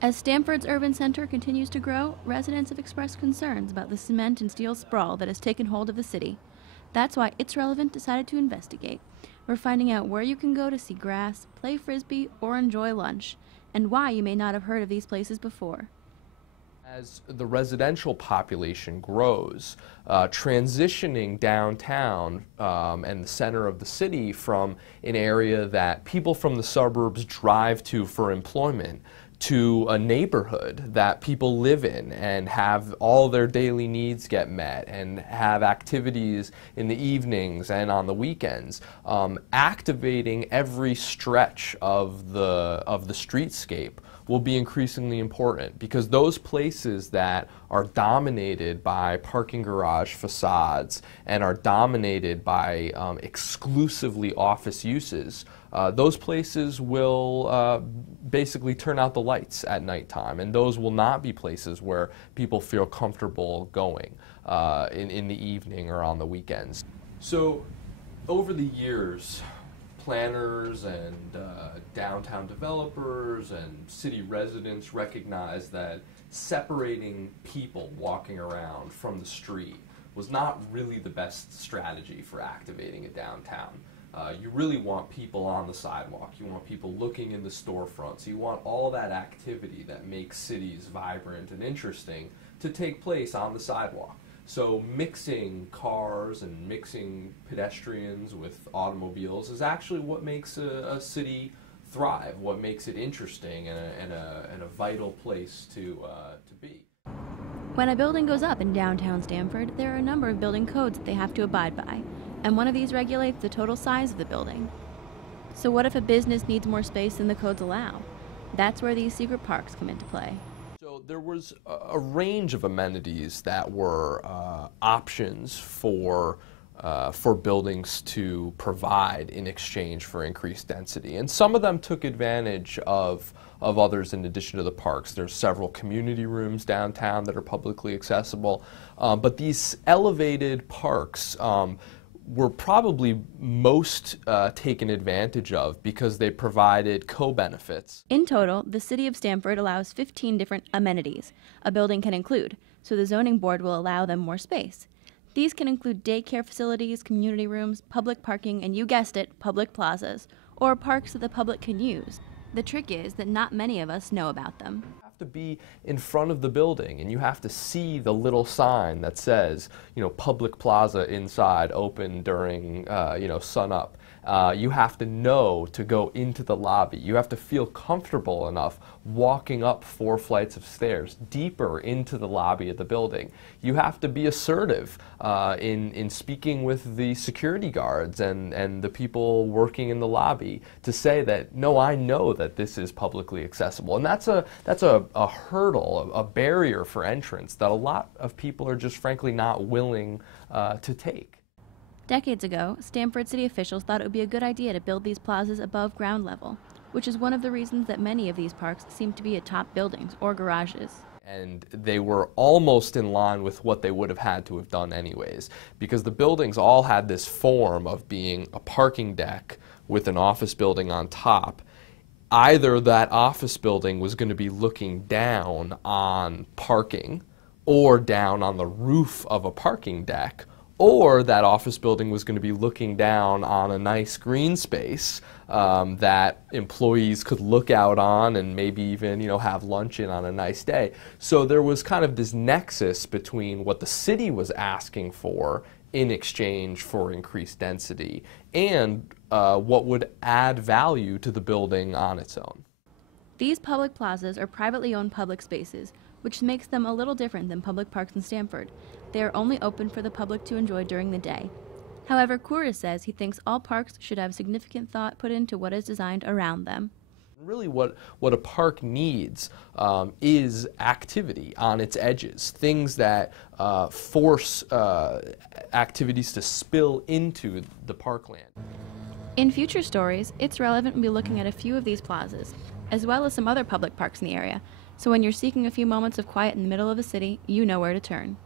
As Stamford's urban center continues to grow, residents have expressed concerns about the cement and steel sprawl that has taken hold of the city. That's why It's Relevant decided to investigate. We're finding out where you can go to see grass, play frisbee, or enjoy lunch, and why you may not have heard of these places before. As the residential population grows, transitioning downtown and the center of the city from an area that people from the suburbs drive to for employment to a neighborhood that people live in and have all their daily needs get met and have activities in the evenings and on the weekends, activating every stretch of the streetscape will be increasingly important, because those places that are dominated by parking garage facades and are dominated by exclusively office uses, those places will basically turn out the lights at nighttime, and those will not be places where people feel comfortable going in the evening or on the weekends. So over the years, planners and downtown developers and city residents recognize that separating people walking around from the street was not really the best strategy for activating a downtown. You really want people on the sidewalk, you want people looking in the storefronts, you want all that activity that makes cities vibrant and interesting to take place on the sidewalk. So mixing cars and mixing pedestrians with automobiles is actually what makes a city thrive, what makes it interesting and a vital place to be. When a building goes up in downtown Stamford, there are a number of building codes that they have to abide by, and one of these regulates the total size of the building. So what if a business needs more space than the codes allow? That's where these secret parks come into play. So there was a range of amenities that were options for buildings to provide in exchange for increased density, and some of them took advantage of others in addition to the parks. There's several community rooms downtown that are publicly accessible, but these elevated parks were probably most taken advantage of because they provided co-benefits. In total, the City of Stamford allows 15 different amenities a building can include, so the zoning board will allow them more space. These can include daycare facilities, community rooms, public parking, and you guessed it, public plazas, or parks that the public can use. The trick is that not many of us know about them. To be in front of the building, and you have to see the little sign that says, public plaza inside, open during, sun up. You have to know to go into the lobby. You have to feel comfortable enough walking up 4 flights of stairs deeper into the lobby of the building. You have to be assertive in speaking with the security guards and the people working in the lobby to say that, no, I know that this is publicly accessible. And that's a hurdle, a barrier for entrance that a lot of people are just frankly not willing to take. Decades ago, Stamford city officials thought it would be a good idea to build these plazas above ground level, which is one of the reasons that many of these parks seem to be atop buildings or garages. And they were almost in line with what they would have had to have done anyways, because the buildings all had this form of being a parking deck with an office building on top. Either that office building was going to be looking down on parking or down on the roof of a parking deck, or that office building was going to be looking down on a nice green space that employees could look out on and maybe even have lunch in on a nice day. So there was kind of this nexus between what the city was asking for in exchange for increased density and what would add value to the building on its own. These public plazas are privately owned public spaces, which makes them a little different than public parks in Stamford. They are only open for the public to enjoy during the day. However, Kouris says he thinks all parks should have significant thought put into what is designed around them. Really what a park needs is activity on its edges, things that force activities to spill into the parkland. In future stories, It's Relevant will be looking at a few of these plazas, as well as some other public parks in the area, so when you're seeking a few moments of quiet in the middle of a city, you know where to turn.